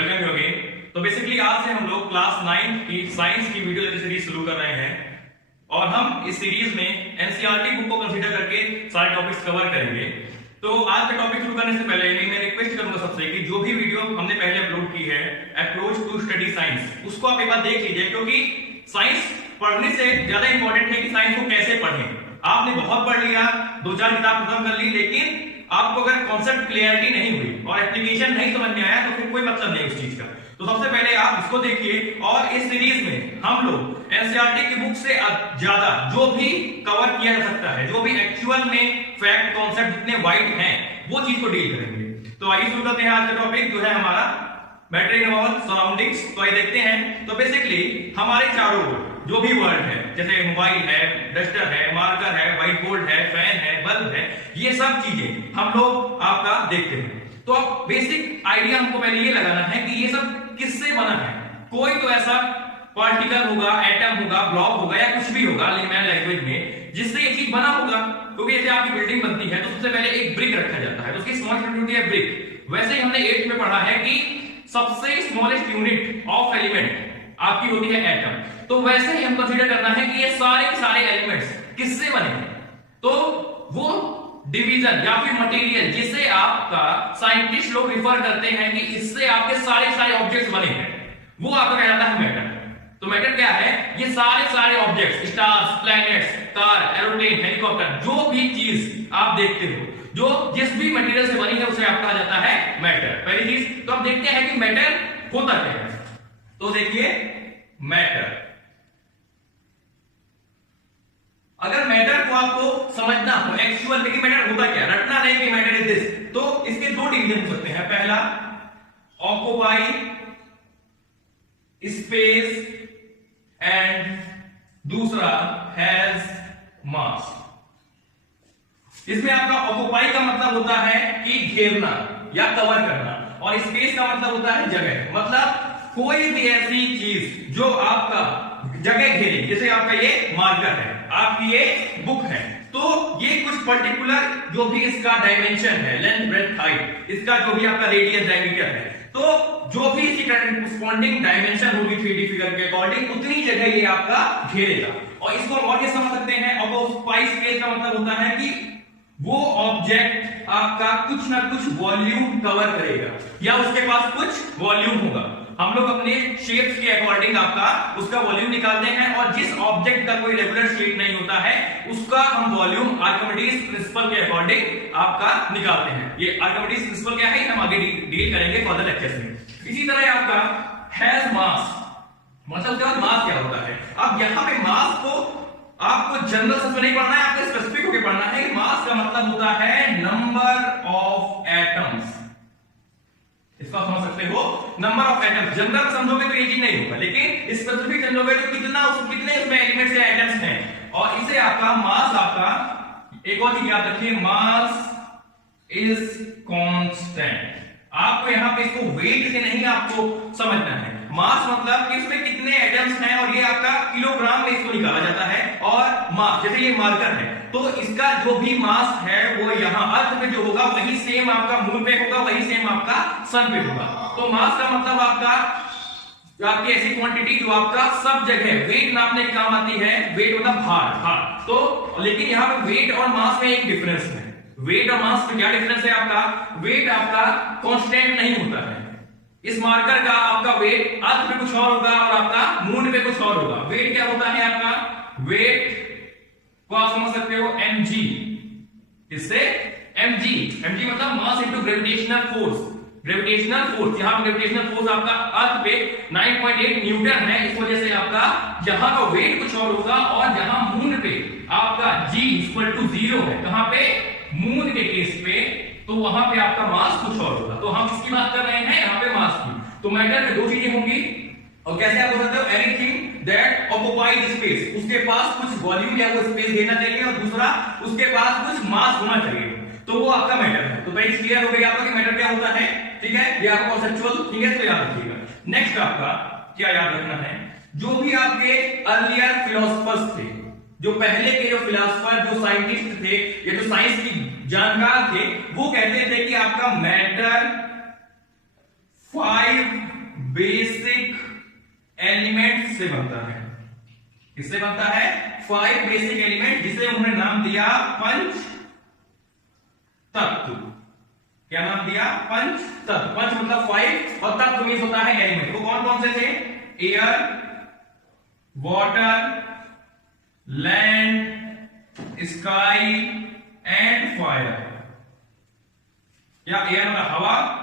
Welcome you again. तो basically आज से हम लोग क्लास 9 की साइंस की वीडियो लेक्चर सीरीज शुरू कर रहे हैं और हम इस सीरीज में एनसीईआरटी बुक को कंसीडर करके सारे टॉपिक्स कवर करेंगे। तो आज का टॉपिक शुरू करने से पहले मैं रिक्वेस्ट करूंगा सबसे कि जो भी वीडियो हमने पहले अपलोड की है अप्रोच टू स्टडी साइंस, उसको आप एक बार देख लीजिए, क्योंकि साइंस पढ़ने से ज्यादा इंपॉर्टेंट है कि साइंस को कैसे पढ़ें। आपने बहुत पढ़ लिया, 2-4 किताब खत्म कर ली, लेकिन आपको अगर कॉन्सेप्ट क्लियरिटी नहीं हुई और एप्लीकेशन नहीं समझ में आया तो फिर कोई मतलब नहीं उस चीज का। तो सबसे पहले आप इसको देखिए और इस सीरीज में हम लोग एनसीईआरटी की बुक से ज्यादा जो भी कवर किया जा सकता है, जो भी एक्चुअल में फैक्ट कॉन्सेप्ट जितने वाइड हैं, वो चीज को डील करेंगे। तो आइए शुरू करते हैं। आज का टॉपिक जो है हमारा मैटर इन आवर सराउंडिंग्स। तो आइए देखते हैं। तो बेसिकली हमारे चारों ओर जो भी वर्ड है, जैसे मोबाइल है, डस्टर है, मार्कर है, व्हाइट बोर्ड है, फैन है, बल्ब है, ये सब चीजें हम लोग आपका देखते हैं। तो अब बेसिक आइडिया हमको पहले ये लगाना है कि ये सब किससे बना है। कोई तो ऐसा पार्टिकल होगा, एटम होगा, ब्लॉक होगा या कुछ भी होगा लेमैन लैंग्वेज में, जिससे ये चीज बना होगा। क्योंकि जैसे आपकी बिल्डिंग बनती है तो सबसे पहले एक ब्रिक रखा जाता है, तो उसकी स्मॉल यूनिट होती है ब्रिक। वैसे ही हमने 8th में पढ़ा है कि सबसे स्मॉलेस्ट यूनिट ऑफ एलिमेंट आपकी होती है एटम। तो वैसे ही हम कंसीडर करना है कि ये सारे के सारे एलिमेंट्स किससे बने हैं। तो वो डिवीजन या फिर मटेरियल जिसे आपका साइंटिस्ट लोग रिफर करते हैं कि इससे आपके सारे सारे ऑब्जेक्ट्स बने हैं, वो आपका कहलाता है मैटर। तो मैटर क्या है? ये सारे objects, stars, planets, car, aeroplane, helicopter, जो भी चीज आप देखते हो जो जिस भी मटेरियल से बनी है उसे आपका कहा जाता है मैटर। पहली चीज तो अब देखते हैं कि मैटर होता क्या है। तो देखिए मैटर, अगर मैटर को आपको समझना हो एक्चुअल में कि मैटर होता क्या, रटना नहीं कि मैटर इज दिस, तो इसके दो डिवीजन हो सकते हैं। पहला ऑक्युपाई स्पेस एंड दूसरा हैज मास। इसमें आपका ऑक्युपाई का मतलब होता है कि घेरना या कवर करना, और स्पेस का मतलब होता है जगह। मतलब कोई भी ऐसी चीज जो आपका जगह घेरे, जैसे आपका ये मार्कर है, आपकी ये बुक है, तो ये कुछ पर्टिकुलर जो भी इसका डायमेंशन है, लेंथ ब्रेड्थ हाइट, इसका जो भी आपका रेडियस डायमीटर है, तो जो भी इसकी करेस्पॉन्डिंग डायमेंशन होगी 3D फिगर के अकॉर्डिंग, उतनी जगह ये आपका घेरेगा। और इसको और ये समझ सकते हैं, ऑक्युपाई स्पेस का मतलब होता है कि वो ऑब्जेक्ट आपका कुछ ना कुछ वॉल्यूम कवर करेगा या उसके पास कुछ वॉल्यूम होगा। हम लोग अपने शेप्स के अकॉर्डिंग आपका उसका वॉल्यूम निकालते हैं, और जिस ऑब्जेक्ट का कोई रेगुलर शेप नहीं होता है उसका हम वॉल्यूम आर्किमिडीज प्रिंसिपल के अकॉर्डिंग आपका निकालते हैं। ये आर्किमिडीज प्रिंसिपल क्या है हम आगे डील करेंगे फर्दर लेक्चर्स में। इसी तरह आपका हैज मास, मतलब उसके बाद मास क्या होता है। अब यहां पे मास को आपको जनरल सेंस में नहीं पढ़ना है, आपको स्पेसिफिक होकर पढ़ना है। मास का मतलब होता है नंबर ऑफ एटम्स। इसको आप समझ सकते हो, नंबर ऑफ एटम्स। जनरल समझोगे तो ये चीज नहीं होगा, लेकिन स्पेसिफिक समझोगे तो कितने उसमें एलिमेंट्स या एटम्स हैं। और इसे आपका मास, आपका एक और चीज याद रखिए, मास इज कांस्टेंट। आपको यहां पे इसको वेट से नहीं आपको समझना है। मास मतलब कि इसमें कितने एटम्स हैं, और ये आपका किलोग्राम में इसको निकाला जाता है। और मास, जैसे ये मार्कर है तो इसका जो भी मास है वो यहाँ अर्थ पे जो होगा वही सेम आपका मून पे होगा, वही सेम आपका सन पे होगा। तो मास का मतलब आपकी ऐसी क्वांटिटी जो आपका सब जगह वेट नापने के काम आती है। वेट मतलब भार। तो लेकिन यहाँ पे वेट और मास में एक डिफरेंस है। वेट और मास में क्या डिफरेंस है आपका? वेट आपका कांस्टेंट नहीं होता है। इस मार्कर का आपका वेट अर्थ पे कुछ और होगा और आपका मून पे कुछ और होगा। वेट क्या होता है आपका? वेट को आप समझ सकते हो mg। इससे mg मतलब mass into gravitational force. Gravitational force, यहां पे ग्रेविटेशनल फोर्स आपका अर्थ पे 9.8 न्यूटन है। इस वजह से आपका यहां का वेट कुछ और होगा, और जहां मून पे आपका g इक्वल टू 0 है, कहां पे? मून के केस पे, तो वहां पे आपका मास कुछ और होगा। तो हम किसकी बात कर रहे हैं यहाँ पे? मास की। तो मैटर में दो चीजें होंगी, और कैसे आप बोल सकते हो? एनीथिंग दैट ऑक्युपाइज स्पेस, उसके पास कुछ वॉल्यूम या वो स्पेस देना चाहिए, और दूसरा उसके पास कुछ मास होना चाहिए, तो वो आपका मैटर है। तो भाई क्लियर हो गई आपका कि मैटर क्या होता है। ठीक है, ये आपका कॉन्सेप्चुअल ठीक है, तो याद रखिएगा। नेक्स्ट आपका क्या याद रखना है, जो भी आपके अर्लियर फिलोसफर्स थे, जो पहले के जो फिलोसफर, जो साइंटिस्ट थे, ये जो साइंस की जानकार थे, वो कहते थे कि आपका मैटर 5 बेसिक एलिमेंट से बनता है। किससे बनता है? 5 बेसिक एलिमेंट, जिसे उन्होंने नाम दिया पंच तत्व। क्या नाम दिया? पंच तत्व। पंच मतलब 5 और तत्व मींस होता है एलिमेंट। वो कौन कौन से थे? Air, water, land, sky and fire. या एयर मतलब हवा,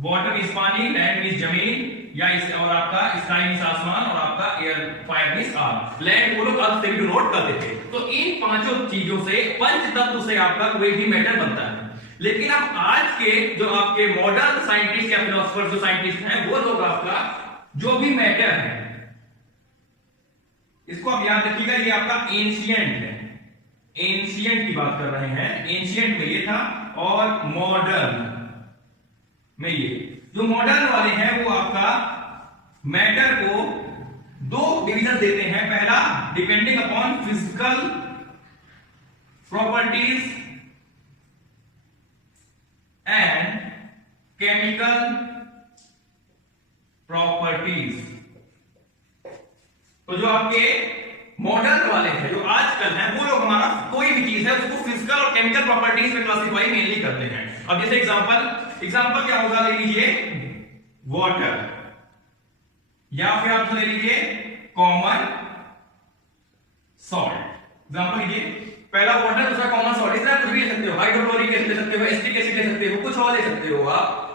वाटर मींस पानी, लैंड मींस जमीन, या इस और आपका स्काई मींस आसमान, और आपका एयर फायर मींस आग। लैंड वो लोग अर्थ से भी डिनोट करते थे। तो इन पांचों चीजों से, पंच तत्व से आपका कोई भी मैटर बनता है। लेकिन अब आज के जो आपके मॉडर्न साइंटिस्ट या फिलोसफर जो साइंटिस्ट हैं, वो लोग आपका जो भी मैटर है, इसको आप याद रखिएगा, ये आपका एंशिएंट है। एंशिएंट की बात कर रहे हैं। एंशिएंट में ये था और मॉडर्न में ये। जो मॉडर्न वाले हैं वो आपका मैटर को 2 डिवीजन देते हैं। पहला, depending upon physical properties and chemical properties. तो जो आपके मॉडर्न वाले हैं, जो आजकल हैं, वो लोग हमारा कोई भी चीज है उसको फिजिकल और केमिकल प्रॉपर्टीज में क्लासिफाई मेनली करते हैं। अब जैसे एग्जांपल क्या होगा? ले लीजिए वाटर, या फिर आप ले लीजिए कॉमन सॉल्ट। एग्जांपल लीजिए, पहला वाटर, दूसरा कॉमन सॉल्ट। इस तरह कुछ भी ले सकते हो, हाइड्रोक्लोरिक एसिड ले सकते हो, एसिटिक एसिड ले सकते हो, कुछ और ले सकते हो आप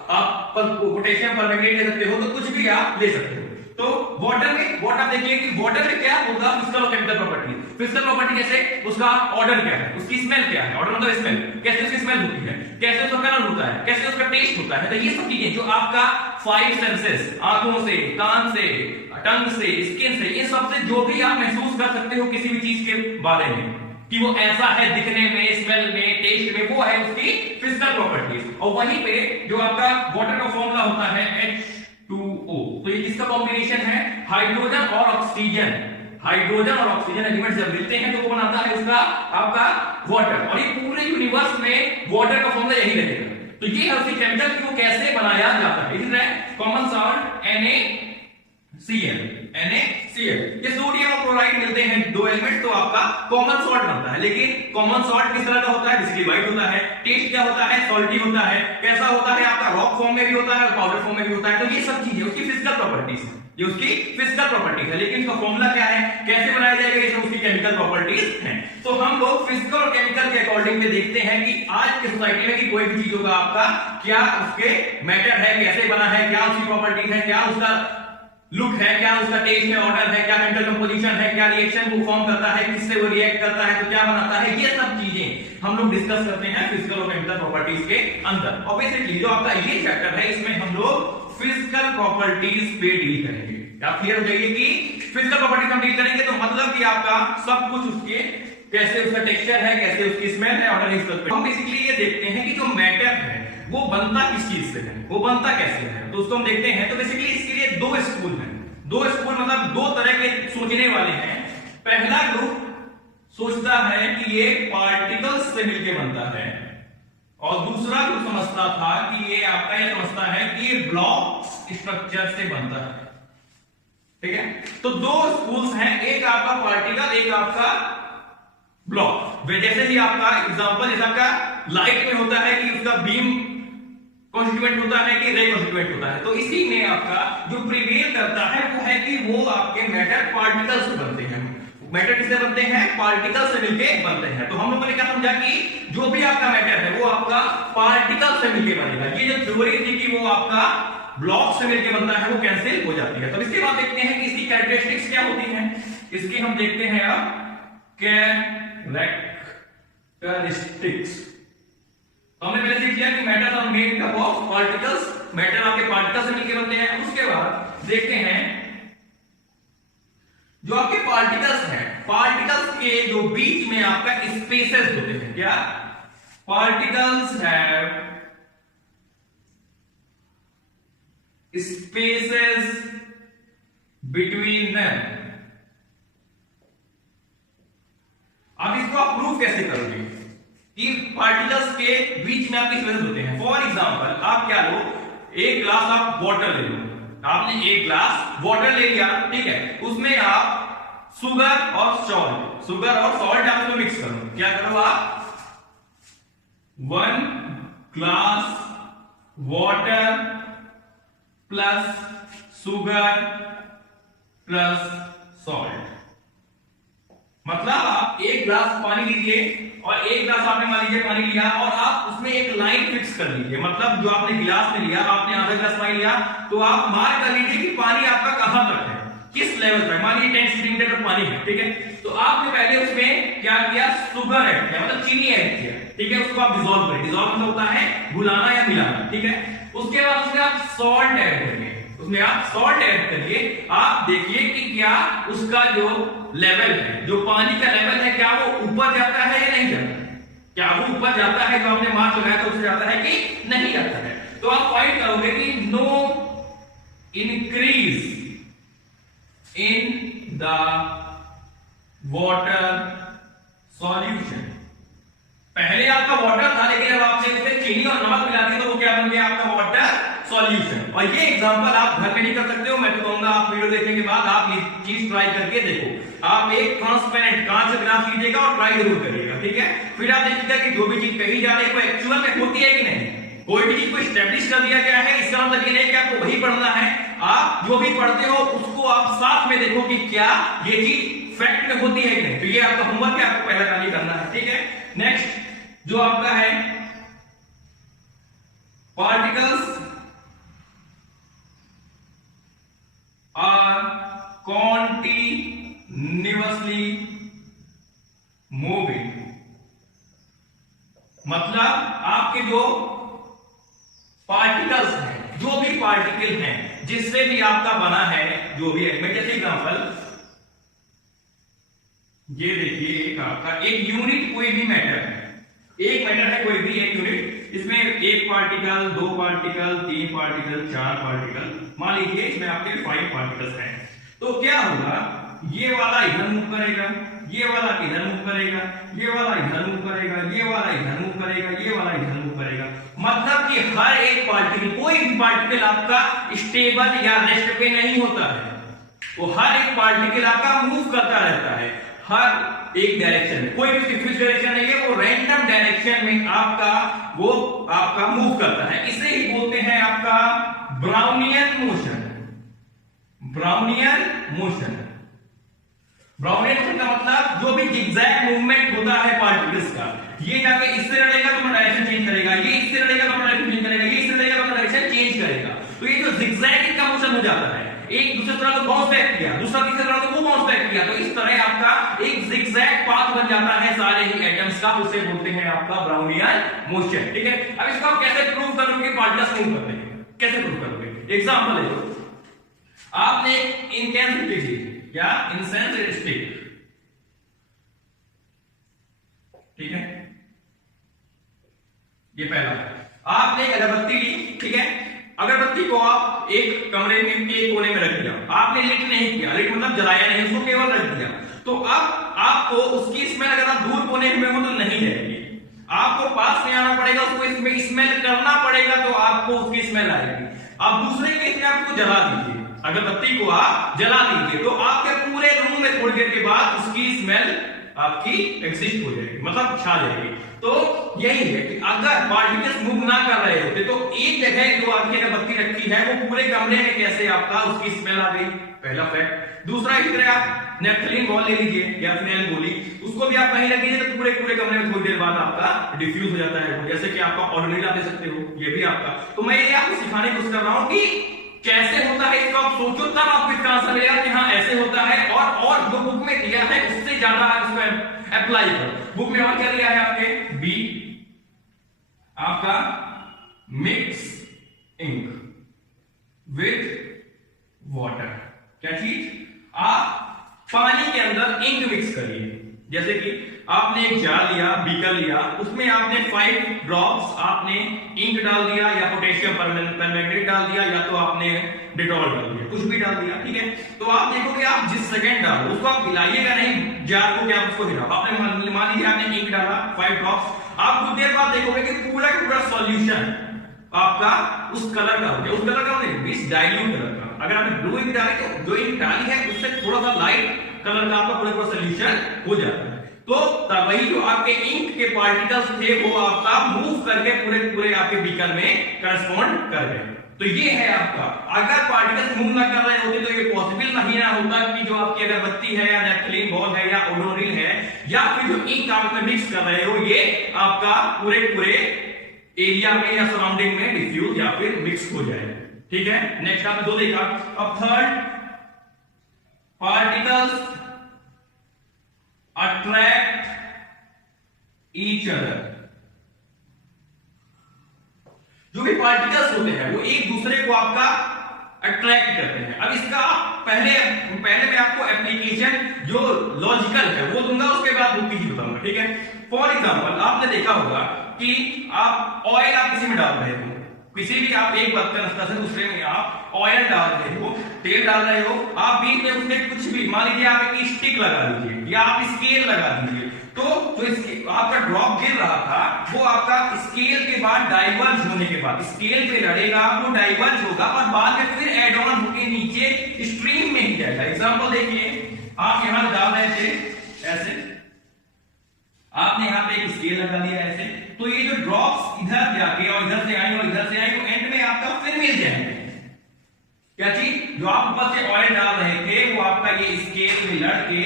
पोटेशियम परमैंगनेट ले सकते हो, तो कुछ भी आप ले सकते हो। तो वाटर में, वाटर देखिए कि वाटर में क्या होगा? फिजिकल और केमिकल प्रॉपर्टी। फिजिकल प्रॉपर्टी जैसे उसका ऑर्डर क्या है, उसकी स्मेल क्या है, ऑर्डर मतलब स्मेल, कैसे उसकी स्मेल होती है, कैसे उसका कलर होता है, कैसे उसका टेस्ट होता है। तो ये सब चीजें जो आपका 5 सेंसेस, आंखों से, कान से, टंग से, स्किन से, इन सब से जो भी आप महसूस कर सकते हो किसी भी चीज के बारे में कि वो ऐसा है दिखने में, स्मेल में, टेस्ट में, वो है उसकी फिजिकल प्रॉपर्टीज। और वहीं पे जो आपका वाटर का फॉर्मूला होता है H2O। तो ये किसका कॉम्बिनेशन है? हाइड्रोजन और ऑक्सीजन। हाइड्रोजन और ऑक्सीजन एलिमेंट जब मिलते हैं तो वो बनाता है उसका आपका वाटर। और ये पूरे यूनिवर्स में वाटर का फॉर्मूला यही रहेगा। तो ये है उसकी केमिकल की वो कैसे बनाया जाता है। It is common salt NaCl। ये सोडियम और क्लोराइड मिलते हैं 2 एलिमेंट, तो आपका कॉमन सॉल्ट बनता है। लेकिन कॉमन सॉल्ट किस तरह का होता है? बेसिकली व्हाइट होता है। टेस्ट क्या होता है? सॉल्टी होता है। कैसा होता है? आपका रॉक फॉर्म में भी होता है और पाउडर फॉर्म में भी होता है। तो ये सब चीजें उसकी फिजिकल प्रॉपर्टीज है, ये उसकी फिजिकल प्रॉपर्टीज है। लेकिन इसका फॉर्मूला क्या है, कैसे बनाया जाएगा, ये सब उसकी केमिकल प्रॉपर्टीज हैं। तो हम लोग फिजिकल और केमिकल के अकॉर्डिंग में देखते हैं कि आज की सोसाइटी में कि कोई भी चीज होगा आपका क्या उसके मैटर है, कैसे बना है, क्या उसकी प्रॉपर्टीज है, क्या उसका लुक है, क्या उसका टेस्ट है, ऑर्डर है, क्या केमिकल कंपोजिशन है, क्या रिएक्शन वो फॉर्म करता है, किससे वो रिएक्ट करता है, तो क्या बनाता है। ये सब चीजें हम लोग डिस्कस करते हैं फिजिकल और केमिकल प्रॉपर्टीज के अंदर। और बेसिकली जो आपका ये चैप्टर है इसमें हम लोग फिजिकल प्रॉपर्टीज पे डील करेंगे। आप क्लियर हो जाइए कि फिजिकल प्रॉपर्टीज हम डील करेंगे तो मतलब कि आपका सब कुछ उसके कैसे उसका टेक्सचर है, कैसे उसकी स्मेल है, ऑर्डर है। हम बेसिकली ये देखते हैं कि जो मैटर है वो बनता किस चीज से है, वो बनता कैसे है, तो उसको हम देखते हैं। तो बेसिकली इसके लिए 2 स्कूल हैं। 2 स्कूल मतलब 2 तरह के सोचने वाले हैं। पहला ग्रुप सोचता है कि ये पार्टिकल्स से मिलकर बनता है, और दूसरा ग्रुप समझता था कि ये आपका ये समझता है कि ये ब्लॉक्स स्ट्रक्चर से बनता है। ठीक है, तो 2 स्कूल्स हैं, एक आपका पार्टिकल, एक आपका ब्लॉक। जैसे ही आपका एग्जांपल, जैसे आपका लाइट में होता है कि उसका बीम कॉन्स्टिट्यूएंट होता है कि रे कॉन्स्टिट्यूएंट होता है, तो इसी में आपका जो प्रिवेल करता है वो है कि वो आपके मैटर पार्टिकल से बनते हैं। मैटर किससे बनते हैं? पार्टिकल से मिलके बनते हैं। तो हम लोगों ने क्या समझा कि जो भी आपका मैटर है वो आपका पार्टिकल से मिलके बनेगा। ये जो थ्योरी थी कि वो आपका ब्लॉक से मिलके बनता है वो कैंसिल हो जाती है। तो इसके बाद देखते हैं कि इसकी कैरेक्टरिस्टिक्स क्या होती हैं। इसकी हम देखते हैं अब कैरेक्टरिस्टिक्स। हमने पहले सीख लिया कि matter are made up of particles, matter आपके पार्टिकल्स से मिलकर बनते हैं। उसके बाद देखते हैं जो आपके पार्टिकल्स हैं, पार्टिकल्स के जो बीच में आपका स्पेसेस होते हैं, क्या particles have spaces between them. अब इसको आप प्रूव कैसे करोगे कि पार्टिकल्स के बीच में आपके स्पेसेस होते हैं। फॉर एग्जांपल आप क्या लो, एक ग्लास आप वाटर ले लो, आपने एक ग्लास वाटर ले लिया, ठीक है, उसमें आप शुगर और सॉल्ट आप इसमें मिक्स करो। क्या करो आप 1 glass water plus sugar plus salt, मतलब आप एक ग्लास पानी लीजिए और एक ग्लास आपने मान लीजिए पानी लिया और आप उसमें एक लाइन फिक्स कर लीजिए, मतलब जो आपने गिलास में लिया, आपने आधा ग्लास पानी लिया तो आप मार्क कर लीजिए कि पानी आपका कहां तक है, किस लेवल तक। मान लीजिए 10 सेंटीमीटर पानी है, ठीक है, तो आपने पहले उसमें क्या किया, शुगर ऐड किया, मतलब चीनी ऐड किया, ठीक है, उसको आप डिसॉल्व करें। डिसॉल्व मतलब होता है घुलाना या मिलाना, ठीक है। उसके बाद उसमें आप सॉल्ट ऐड करेंगे, उसमें आप सॉल्ट ऐड करिए, आप देखिए कि क्या उसका जो लेवल है, जो पानी का लेवल है, क्या वो ऊपर जाता है या नहीं जाता है, क्या वो ऊपर जाता है, जो आपने मार्क लगाया तो उससे जाता है कि नहीं जाता है। तो आप फाइंड करोगे कि no increase in the water solution. पहले आपका वाटर था, लेकिन अब आपने इसमें चीनी और नमक मिला दिया तो वो क्या बन गया, आपका वाटर सॉल्यूशन। और ये एग्जांपल आप घर में नहीं कर सकते हो, मैं तो कहूंगा आप वीडियो देखने के बाद आप ये चीज ट्राई करके देखो। आप एक ट्रांसपेरेंट कांच ग्लास लीजिएगा और ट्राई जरूर करिएगा, ठीक है। फिर आप देखिएगा कि जो भी चीज कही जा रही है वो एक्चुअल में होती है कि नहीं। कोई भी चीज को एस्टेब्लिश कर दिया गया है, इसका मतलब ये नहीं कि आपको वही पढ़ना है, आप जो भी पढ़ते हो उसको आप साथ में देखो कि क्या ये चीज फैक्ट में होती है कि नहीं। तो ये आपका होमवर्क है, आपको पहला काम ये करना है, ठीक है। नेक्स्ट जो आपका है पार्टिकल्स are continuously moving, मतलब आपके जो पार्टिकल्स हैं, जो भी पार्टिकल हैं जिससे भी आपका बना है जो भी एलिमेंट, जैसे एग्जांपल ये देखिए एक आपका एक यूनिट कोई भी मैटर है, एक मैटर है कोई भी एक यूनिट, इसमें एक पार्टिकल, 2 पार्टिकल, 3 पार्टिकल, 4 पार्टिकल, मान लीजिए इसमें आपके 5 पार्टिकल्स हैं। तो क्या होगा, ये वाला इधर मूव करेगा, ये वाला इधर मूव करेगा, ये वाला इधर मूव करेगा, ये वाला इधर मूव करेगा, ये वाला इधर मूव करेगा, मतलब कि हर एक पार्टिकल, कोई भी पार्टिकल आपका स्टेबल या रेस्ट पे नहीं होता है, वो हर एक पार्टिकल आपका मूव करता रहता है हर एक डायरेक्शन में, कोई भी फिक्स्ड डायरेक्शन नहीं है, वो रैंडम डायरेक्शन में आपका मूव करता है। इसे ही बोलते हैं आपका Brownian motion. Brownian motion, Brownian motion का मतलब जो भी जिगजैग मूवमेंट होता है पार्टिकल्स का, ये जाके इससे लड़ेगा तो डायरेक्शन चेंज करेगा, ये इससे लड़ेगा तो डायरेक्शन चेंज करेगा, ये इससे लड़ेगा तो डायरेक्शन चेंज करेगा। तो ये जो जिगजैग का मोशन हो जाता है, एक दूसरे तरह को बाउंस बैक किया, दूसरा तीसरे तरह को वो बाउंस बैक किया, तो इस तरह आपका एक जिगजैग पाथ बन जाता है सारे ही एटम्स का, उसे बोलते हैं आपका ब्राउनियन मोशन, ठीक है। अब इसको आप कैसे प्रूव करोगे पार्टिकल्स मूव करते हैं, कैसे प्रूव करोगे? एग्जांपल ले लो, आपने इंटेंसिटी ली, क्या इंसेंसिटिव, ठीक है, ये पहला। आपने एक अगरबत्ती ली, ठीक है, अगरबत्ती को आप एक कमरे में के कोने में रख दिया, आपने लिट नहीं किया, लिट मतलब जलाया नहीं, उसको केवल रख दिया, तो अब आपको उसकी स्मेल अगर आप दूर कोने में हो तो नहीं रहेगी, आपको पास में आना पड़ेगा, उसको इसमें स्मेल करना पड़ेगा, तो आपको उसकी स्मेल आएगी। अब दूसरे केस में आपको जला दीजिए, अगरबत्ती को आप जला दीजिए, तो आपके पूरे रूम में थोड़ी देर के बाद उसकी स्मेल आपकी एग्जिस्ट हो जाएगी, मतलब छा जाएगी। तो यही है कि अगर पार्टिकल्स मूव ना कर रहे होते तो एक जगह जो आपकी अगरबत्ती रखी है वो पूरे कमरे में कैसे आपका उसकी स्मेल आ गई, पहला फैक्ट। दूसरा, इस तरह आप नेफ्थलीन बॉल ले लीजिए या फिनाइल गोली, उसको भी आप कहीं रख दीजिए तो पूरे कमरे में थोड़ी देर बाद आपका डिफ्यूज हो जाता है, जैसे कि आपका ऑर्डिनरी आप दे सकते हो, ये भी आपका। तो मैं ये आपको सिखाने की कोशिश कर रहा हूं कि कैसे होता है, इसको आप सोचो तब आपको इसका आंसर मिलेगा कि हाँ ऐसे होता है, और जो बुक में दिया है उससे ज्यादा आप इसको अप्लाई करो। बुक में और क्या दिया है आपके, बी आपका मिक्स इंक विथ वाटर, क्या चीज, आप पानी के अंदर इंक मिक्स करिए, जैसे कि आपने एक जार लिया, बीकर लिया, उसमें आपने 5 ड्रॉप्स आपने इंक डाल दिया या पोटेशियम परमैंगनेट डाल दिया या तो आपने डेटॉल डाल दिया, कुछ भी डाल दिया, ठीक है। तो आप देखोगे आप जिस सेकंड डालो उसको आप हिलाइएगा नहीं जार को, क्या आपको हिलाओ, आपने मान लीजिए आपने इंक डाला 5 ड्रॉप्स, आप कुछ देर बाद देखोगे कि पूरा सॉल्यूशन आपका उस कलर का हो गया, उस कलर का नहीं, इस डाइल्यूट कलर का। अगर आपने ब्लू इंक डाली तो जो इंक डाली है उससे थोड़ा सा लाइट कलर का आपका पूरा सोल्यूशन हो जाता है। तो वही जो आपके इंक के पार्टिकल्स थे वो आपका मूव करके पूरे पूरे आपके बीकर में करस्पॉन्ड कर गए। तो ये है आपका, अगर पार्टिकल्स मूव ना कर रहे होते तो ये पॉसिबल नहीं ना होता कि जो आपकी अगरबत्ती है या नैपथलीन बॉल है या ओडोनिल है या फिर जो इंक आप मिक्स कर रहे हो ये आपका पूरे पूरे एरिया में या सराउंडिंग में डिफ्यूज या फिर मिक्स हो जाए। ठीक है, नेक्स्ट आपने दो देखा। अब third, particles attract each other. जो भी पार्टिकल्स होते हैं वो एक दूसरे को आपका अट्रैक्ट करते हैं। अब इसका पहले मैं आपको एप्लीकेशन जो लॉजिकल है वो दूंगा, उसके बाद बुक की बताऊंगा। ठीक है, फॉर एग्जांपल आपने देखा होगा कि आप ऑयल आप किसी में डाल रहे हो, किसी भी आप एक बर्तन से दूसरे में आप ऑयल डाल रहे हो, तेल डाल रहे हो, आप बीच में उसमें कुछ भी मान लीजिए आप एक स्टिक लगा दीजिए या आप स्केल लगा दीजिए, तो जो आपका ड्रॉप गिर रहा था वो आपका स्केल के बाद डाइवर्ज होने के बाद स्केल पे लड़ेगा, वो डाइवर्ज होगा और बाद में फिर एड ऑन होकर नीचे स्ट्रीम में ही जाएगा। एग्जांपल देखिए, आप यहां डाल रहे थे ऐसे, आपने यहां पे एक स्केल लगा दिया ऐसे, तो ये जो ड्रॉप्स इधर जाके और इधर से आई और इधर से आई तो एंड में आपका फिर मिल जाएंगे। क्या चीज, जो आप ऊपर से ऑयल डाल रहे थे वो आपका ये स्केल में लड़ के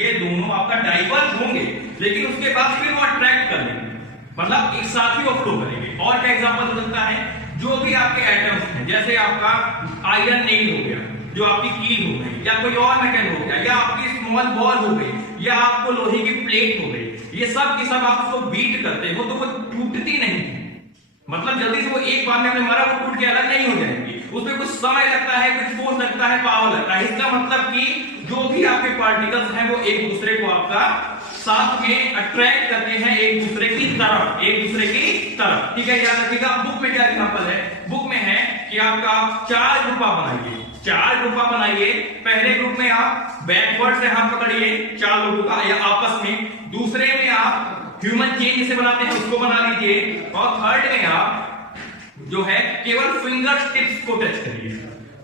ये दोनों आपका डाइवर्ज होंगे, लेकिन उसके बाद फिर वो अट्रैक्ट कर लेंगे, मतलब एक साथ ही वो फ्लो करेंगे। और क्या एग्जांपल हो सकता है, जो भी आपके एटम्स हैं, जैसे आपका आयरन नेल हो गया, जो आपकी कील हो गई, या कोई और मेटल हो गया, या आपकी स्मॉल बॉल हो गई, या आपको लोहे की प्लेट हो गई, ये सब की सब आप उसको बीट करते हो तो वो टूटती नहीं, मतलब जल्दी से वो एक बार में आपने मारा वो टूट के अलग नहीं हो जाएगी, उसमें कुछ समय लगता है, कुछ फोर्स लगता है, पावर लगता है। इसका मतलब कि जो भी आपके पार्टिकल्स हैं वो एक दूसरे को आपका साथ में अट्रैक्ट करते हैं एक दूसरे की तरफ, एक दूसरे की तरफ। ठीक है, याद रखिएगा। बुक में क्या एग्जांपल है, बुक में है कि आपका 4 ग्रुप बनाइए, 4 ग्रुप बनाइए। पहले ग्रुप में आप बैकवर्ड से हाथ पकड़िए 4 लोगों का या आपस में, दूसरे में आप ह्यूमन चेन जिसे बनाते हैं उसको बना लीजिए, और थर्ड में आप जो है केवल फिंगर टिप्स को टच करिए।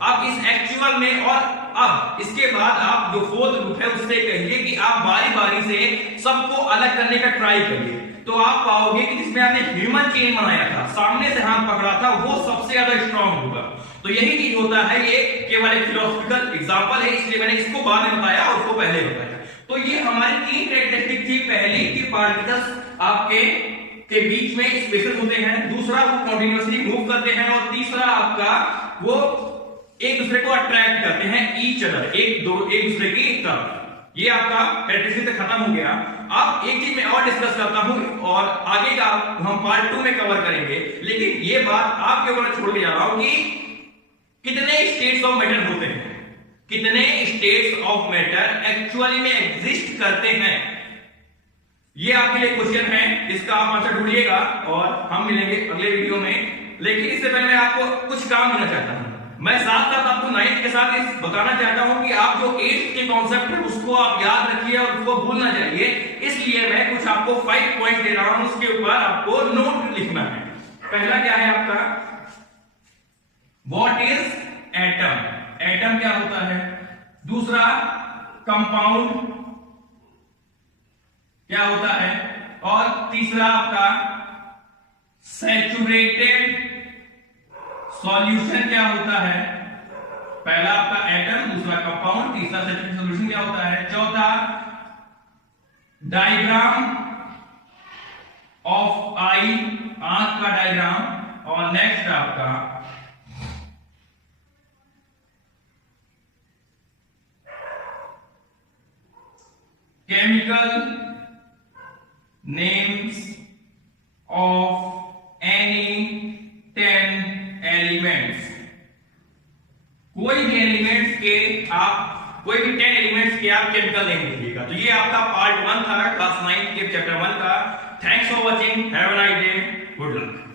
अब इस एक्चुअल में, और अब इसके बाद आप जो फोर्थ ग्रुप है उससे कहिए कि आप बारी बारी से सबको अलग करने का ट्राई करिए, तो आप पाओगे कि जिसमें आपने ह्यूमन चेन बनाया था, सामने से हाथ पकड़ा था, वो सबसे ज्यादा स्ट्रांग होगा। तो यही चीज होता है, ये केवल एक फिलोसॉफिकल एग्जांपल है, इसलिए मैंने इसको बाद में बताया और उसको पहले बताया। तो ये हमारी 3 कैरेक्टरिस्टिक थी। पहली कि पार्टिकल्स आपके के बीच में स्पेशल होते हैं, दूसरा वो कंटीन्यूअसली मूव करते हैं, और तीसरा आपका वो एक दूसरे को अट्रैक्ट करते हैं, ईच अदर, एक दूसरे की तरफ। ये आपका कैरेक्टरिस्टिक खत्म हो गया। अब एक चीज मैं और डिस्कस करता हूं और आगे का हम पार्ट 2 में कवर करेंगे, लेकिन ये बात आपके ऊपर छोड़ के जा रहा हूं कि कितने स्टेट्स ऑफ मैटर होते हैं, कितने स्टेट्स ऑफ मैटर एक्चुअली में एग्जिस्ट करते हैं। ये आपके लिए क्वेश्चन है, इसका आप आंसर ढूंढिएगा और हम मिलेंगे अगले वीडियो में। लेकिन इससे पहले मैं आपको कुछ काम देना चाहता हूं। मैं साथ साथ आपको 9th के साथ बताना चाहता हूं कि आप जो 8th के कॉन्सेप्ट है उसको आप याद रखिए और उसको भूल ना जाइए। इसलिए मैं कुछ आपको 5 पॉइंट दे रहा हूं, उसके ऊपर आपको नोट लिखना है। पहला क्या है आपका, व्हाट इज एटम, एटम क्या होता है। दूसरा, कंपाउंड क्या होता है। और तीसरा आपका सैचुरेटेड सॉल्यूशन क्या होता है। पहला आपका एटम, दूसरा कंपाउंड, तीसरा सैचुरेटेड सॉल्यूशन क्या होता है। चौथा, डायग्राम ऑफ आई, आंख का डायग्राम। और नेक्स्ट आपका chemical names of any 10 elements। कोई भी एलिमेंट्स के आप कोई भी 10 एलिमेंट्स के आप केमिकल नेम लिखिएगा। तो ये आपका पार्ट 1 था क्लास 9 के चैप्टर 1 का। Thanks for watching, have a nice day, good luck.